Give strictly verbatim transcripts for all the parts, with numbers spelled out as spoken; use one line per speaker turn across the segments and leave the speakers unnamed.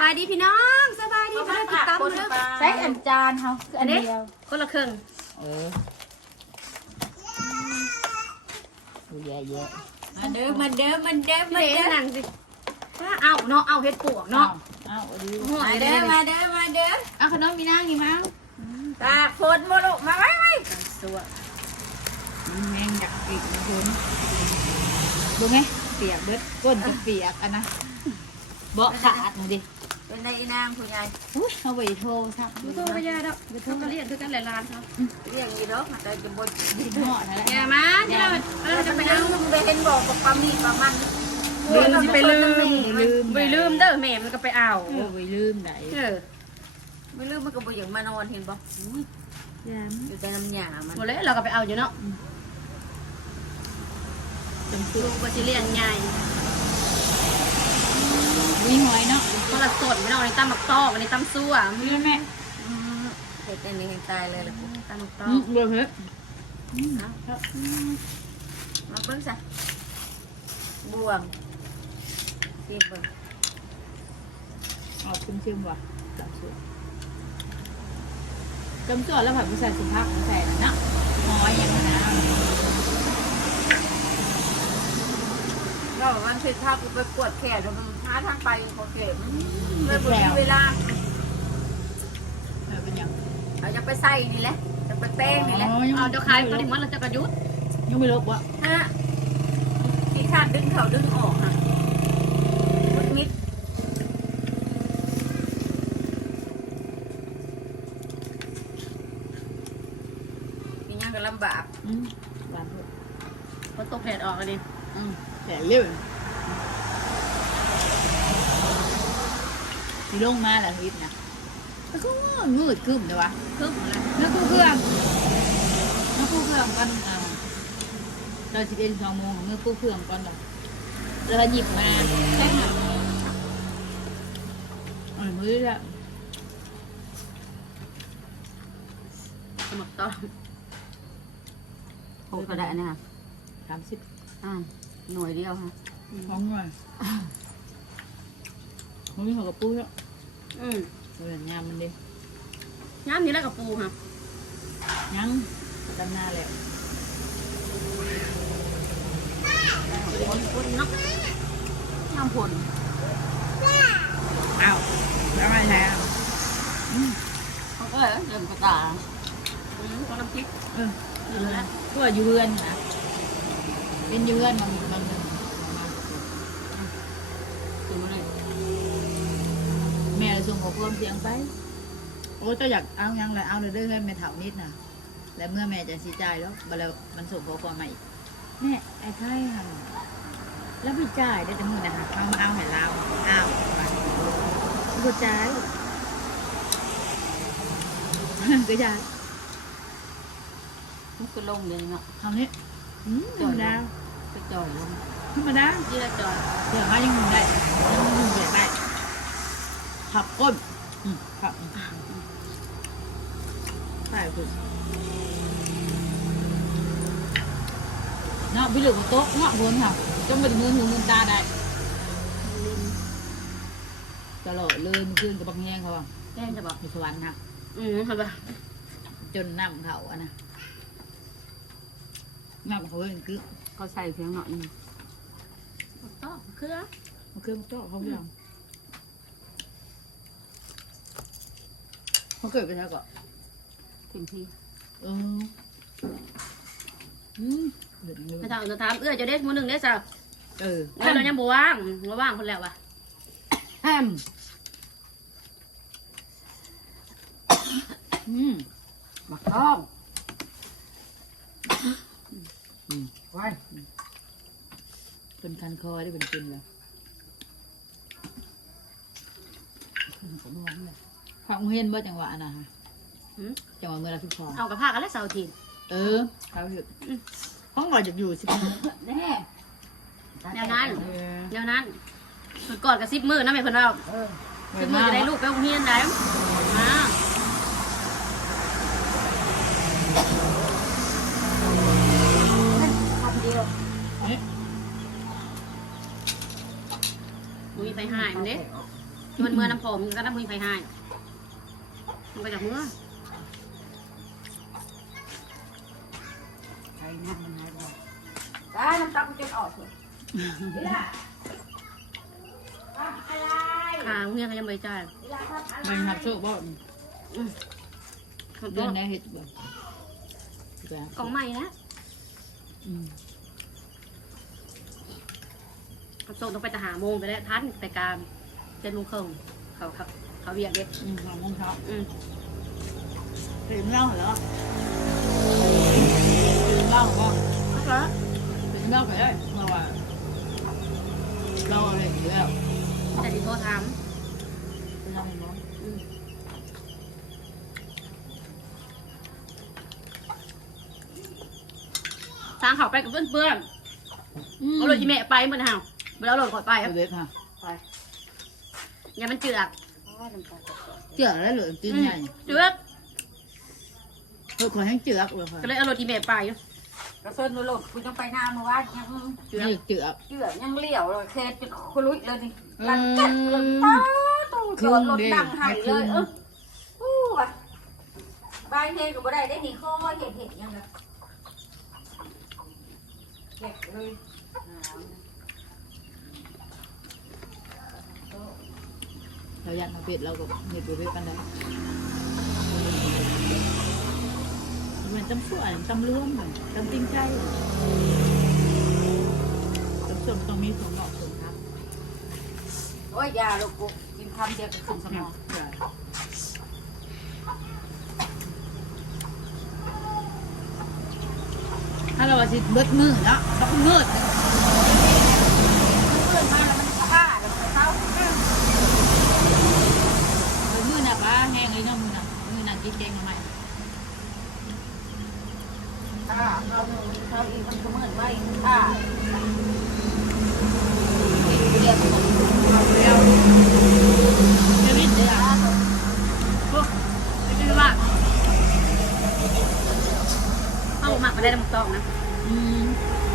ายดีพี่น้องสบายดีมาติดตามเลย
ใช้อันจานเขาอันเดียว
คนละครึ่ง
เออดูแย่แย่มาเด้อมาเด้อมาเด้อมา
เด้
เด้อ
นั่งสิเอาเนาะเอาเห็ดปวกเนาะ
เอาดี
มา
มา
เด้
เด้
อ
อ
มา
มา
เด้อ
เด้อมาเด้อเอาขนมมีน้ำกี่มั้ง
ตาฝนมาลูกมาไว้ไว้
สัว
แมงดักปีกนะคุณดูไหมเปียกเบิดก้นจะเปียกอันนะเบาะขาดหน่อยดิ
เป็นในอีนางผู้ใหญ่
อุ้ยเอาไปโทรครับ
ไม่ต้องไปยาดอกไม่ต้องก็เรียนคือกันหลายล้านครับ
เรียกอีดอกแต่จะบด
ดินเหาะนั่นแหละ
แกมาที่เราเราจะไป
ยั
เอา
งไปเห็นบอกกับปลามีปลามัน
ลืมไปลืม
ลืม
ไปลืมเด้อแม่มันก็ไปเอา
โอ้ยลืมไหน
เออ
ไม่ลืมมันก็บ่อย่างมานอนเห็นบอก
ยาม
อยู่แต่น้ำหยามัน
หมดเลยเราก็ไปเอาอยู่เนาะ
จม
ดู
ตัว
บริเลียนใหญ่
วิ่งหอยเนาะ
คนละสดไม่เอาในตั้มหมักตอกอันนี้ตั้มซั่ว
มีไหม
เห็ดอันนี้เห็นตายเลยล่ะ
ตั้มหมักตอ
อื
ก
มเบื่อเหรอ
มาเบิ่งซะบวงซีเบิ่ง
ออกคุ้มเชื่อมว่ะจับสุดจำจอดแล้วผัดผู้ชายสุภาพผู้ชายนะหอยอย่างนั้นนะ
ก็วันเพชรภาพกูไปกวดแขกแล้วมันหาทางไปขอเก็บเลยบ่มีเวลา
เออเป็นยัง
เราจะไปใส่นี่แหละจะไปแป้งนี่แหละ
เอาเดี๋ยวขายตัวนี้มันเราจะกระยุด
ยังไม่ลบวะ
ฮะที่ขาดดึงเขาดึงออกฮะมุดมิดมีงานก็ลำบาก
อืมหวานด้วย
พอตกแดดออกเลยดิ
อืมแต่เร็วที่ลงมาแล้วฮิตนะแล้วก็มืดขึ้นเลยวะ
คือหมดเลย
แล้วคู่เครื่องแล้วคู่เครื่องกันอ่าเราสิบเอ็ดสองโมงเมื่อคู่เครื่องก่อนเราเราหยิบมาแค่นั้นอ่อนมือแล้ว
สมัครตอก
โอ้ก็ได้นะ
สามสิบ
อ่าหน่วยเดียวฮะ
ท้องหน่อยมันมีหัวกระปุกแล้ว
อืม
เหมือนงามมันดิ
ย้ำนี้แล้วกับปูค่ะ
ยังจำหน้าแล้ว
คนคนเนาะ
น้ำผล
อ้าวแล้วไม่ใช่อ่ะ
เขาก็เดินกระตา
อืมของน้ำพริก
เออก็อยู่เรือนนะเป็นอยู่เรือนบางบางหนึ่ง
ถึงเลย
แม่ส่งขอความเสียงไปโอ้เจ้าอยากเอายังไรเอาเลยเด้อเงินแม่เถานิดน่ะแล้วเมื่อแม่จะสีใจแล้วบัดแล้วมันส่งขอความมาอีกแม่ไอ้ไข่หันแล้วพี่จ่ายได้แต่มือนะคะเอามาเอาให้เราอ้าวกูจ่ายก็จ่าย
มันก็ลงเลยเนาะ
ทำนี้อืมธรรมดา
ไปจ่อยลง
ธรรมดา
ยี่ละจอย
เดี๋ยวเขายังมึงได้ยังมึงเบียดได้ขับก้นอืมขับใช่คุณเนาะพี่เหลือโต๊ะเนาะคนค่ะจนเป็นมือหูมือตาได้ตลอดเลยมันขึ้นกับบางแห้งเขาอ่ะ
แจ้งจะบอก
มีสวรรค์ค่ะ
อืมครับป่ะ
จนน้ำเขาอ่ะนะน้ำเขาเลยคือ
เขาใส่เพียงหน่อยนึง
ตอกเครือ
มันคือมันโต๊ะเขาไม่ยอมเขาเกิดไปแล้วก็
ถึงที่
เอออืมเดือดเลย
ไม่ต้องจะถามเอื้อจะได้มือหนึ่งได้สัก
เออ
เอื้อเรายังบัวว่างเราว่างคนแล้ววะ
แฮมอืม
บักต้อง
อืม
ไว้
เป็นคันคอได้เป็นกินเลย
ผมร้อนเลย
พักเฮียนบ่จังหวะน่ะฮะ
อืม
จังหวะเมื่อไรทุกพอ
เอากับผ้ากันแล้วเสาร์ที
เออเขาหยุดห้องเราจะอยู่สิบ
แน่
แนวนั้น
เออ
แนวนั้นเพิ่นกอดกับซิบมือนะแม่เพิ่นเอา
เออ
ซิบมือจะได้ลูกไปโรงเรียนได้มา
คำเดียว
เอ๊ะ
บุยไปหายมันเด้
อ
มันเมื่อน้ำผมก็น้ำมือไฟให้มันไปจากเมื่อ
ใช้น้ำมันหายไป
ได้น้ำตาลจนออกเลยนี่แหละอะไร
ขาเงี้ยก็ยังไม่จ่าย
มันหักโชคบ่
ขอโท
เดือน
ษ
ไหนเห็ดบ่
กล่องใหม่นะ
อืม
ส่งต้องไปจะหาโมงไปแล้วทันไปการเจ็ดโมงครึ่งเขาเขาเขาเวียกเด็ก
อืมสองโมงเช้า
อืม
ดื่มเหล้าเหรอดื่มเหล้าบ่ดื่มเหล้าไปได้เพราะว่าเราอะไรอยู่แล้ว
แต่ที่โทรถาม
ไปทำให้น้อง
อืมทางเขาไปกับเพื่อนเพื่อนๆเอารถอีเมะไปเหมือนห่าวเวลาเอารถขอไป
ไปเว็บค่ะ
ไป
อย่ามันเจือก
เจือกแล้วเหลือตีนใหญ่
เจือก
เพื่อขอให้เจือกเลยค่ะ
ก็เลยเอารถอีเมะไป
กระเซินดูโลดคุณต้องไปหน้าเมื่อวานยัง
เจือก
นี่เจือก
เชื่อยังเลี้ยวเลยเคสจนคุลุยเลยนี่ลันแก๊กลันป้าตู้จอดรถดังไห้เลยเอออู้ว่ะบายเฮกับบ่ได้ได้นี่ข้อเห็นเห็นยังไงเก็บเลย
เราอยากมาเป็ดเราก็เห็ดไปเว็บกันได้เหมือนตำส่วนตำร่วมเหมือนตำติ้งใจตำส่วนต้องมีสมเหมาะสมครับ
โอ้ยยาลูกกูกินคำเดียวกับขึ้นสมอง
ถ้าเราว่าสิเบิดมือเนาะต้องมืด
เพื่อนมาแล้วมันฆ่าแล้วมันเข้า
เบิดมือน่ะป้าแห้งเลยเนาะมือน่ะมือน่ะกินแกงทำไม
ฆ่าเราเขาอีกมันก็เหมือนว่าอีกฆ่าเรียบ
แล้วจะวิ่งเลยอ่ะ
พวกไม่ใช่ว่าเขาหมักมาได้ลำตองนะ
อืม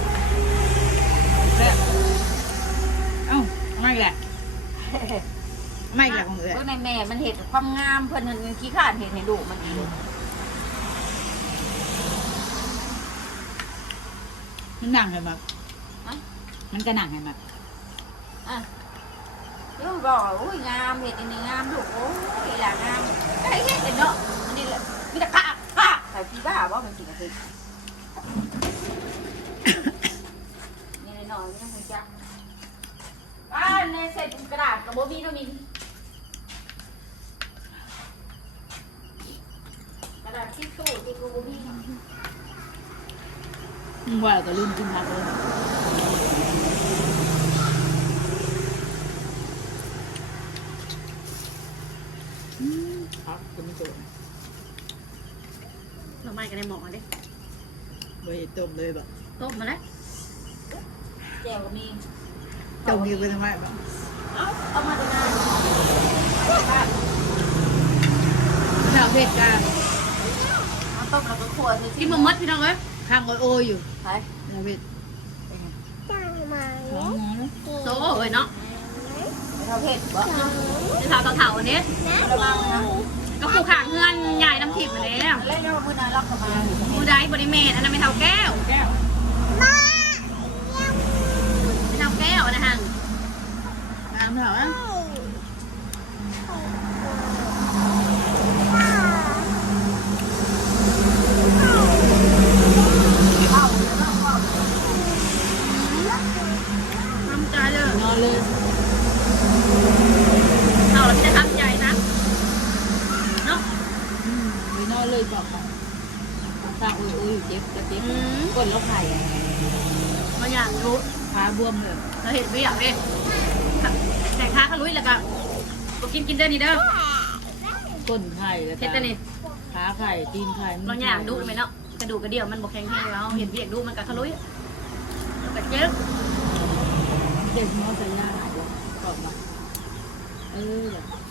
แล้วเอ้าไม่แหละไม่แหละของเอ๋ย
ก็ในแม่มันเห็นความงามเพื่อนมันขี้ขาดเห็นให้ดูมันดี
มันหนังเห็นไหมมันกระหนังเห็นไหม
อ่ะลูกบอกโอ้ยงามเห็นอันนี้งามลูกโอ้ยหลางามไอ้เห็นเนาะมันนี่แหละมีแต่ฆ่าฆ่าแต่พี่บ้าว่ามันสิกระเทยนี่หน่อยไม่ต้องหัวจังบ้านในเศษกระดาษกับโบบี้ต้องมีกระดาษที่ตู้ที่กูโบบี้
มึงว่าเราก็ลืมกินผักเลยอืมผักก็ไม่โต
เราไม่กันในหมอกมาดิ
ไปต้มเลยแบบ
ต้มมาแล้ว
แจ่วมี
ต้มอยู่ไปทำไมแบบ
เอาเอามาดูหน้า
ข้าวเผ็ดกัน
เอาต้มแล้วก็ขวดเลย
กินมะมดพี่น้องเอ้ย
ข้างโอโออยู่
ไป
ข้าวเผ็ดสองหม้อแล้ว
โซ่เอ้ยเนาะ
เราเผ็ดบ่
จะถาวเถาๆอันนี้
ระวังนะ
ก็ผูกขางเงื่อนใหญ่น้ำทิพย์อันนี้
เล่นแล้วมือนายล็อกกับมา
มูได้บริเมตอันนั้นไม่เท่าแก้ว
แก้ว
ไม่เท่าแก้วนะฮะ
น้ำเถอะ
เข้า
ทำใจเลย
นอนเลย
เอาเราจะทำใจนะเนาะ
อืมไปนอนเลยบอกค่ะข้างโอโออยู่เจ็บจะเจ็บ
อืม
ก้นแล้วไข่
บางอย่างรู้
ขาบวมเลย
เราเห็นไม่อยากเลยแต่ค้าเขาลุยแล้วก็ก็กินกินได้ดีเด้อ
ก้นไข่แล้ว
เห็ดแต่นี่
ขาไข่ตีนไข่
บางอย่างดูไหมเนาะกระดูกกระเดี่ยวมันบอกแข็งแรงแล้วเห็นเบียกดูมันกับเขาลุยแล้วก็เจ็บ
เจ็บมอสยาหายบ่ก่อนมาเออ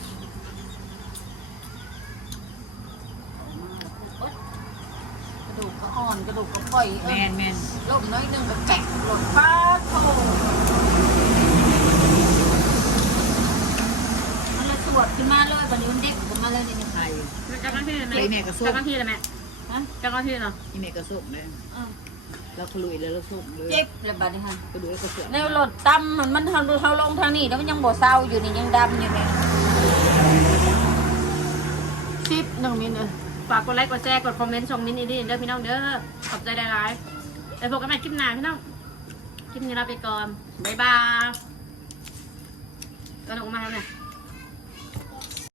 กระดูกก็อ่อนกระดูกก็ค่อย
แมนแมน
ลมน้อยนึงแบบแจ๊กหล่นฟ้าโถ
มัน
วดขึ้นมาเลยวันนี้มันเด็กขึ้นมาเลยนี่
ไทย
จักรที่เลยไหม
ไอแม่ก็ส้ม
จักรที่เลยไหม
ฮะ
จักรที่เนาะ
ไอแม่ก็ส้มเลย
อ้าว
เราขลุยเลยเราส้มเลย
เจ็บเลยบัดนี้ฮะ
ก็ดูแล้วก็เสือ
แนวรถต่ำมันมันทางดูเท้าลงทางนี้แล้วมันยังบ่เศร้าอยู่นี่ยังดำอยู่นี่
ชิปหนึ่งมิลเลยฝากกดไลค์กดแชร์กดคอมเมนต์ชมมินอีดีเด้อพี่น้องเด้อขอบใจหลายๆไปพบกันใหม่คลิปหน้าพี่น้องคลิปนี้ลาไปก่อนบ๊ายบายก็ลงมาแล้วเนี่ย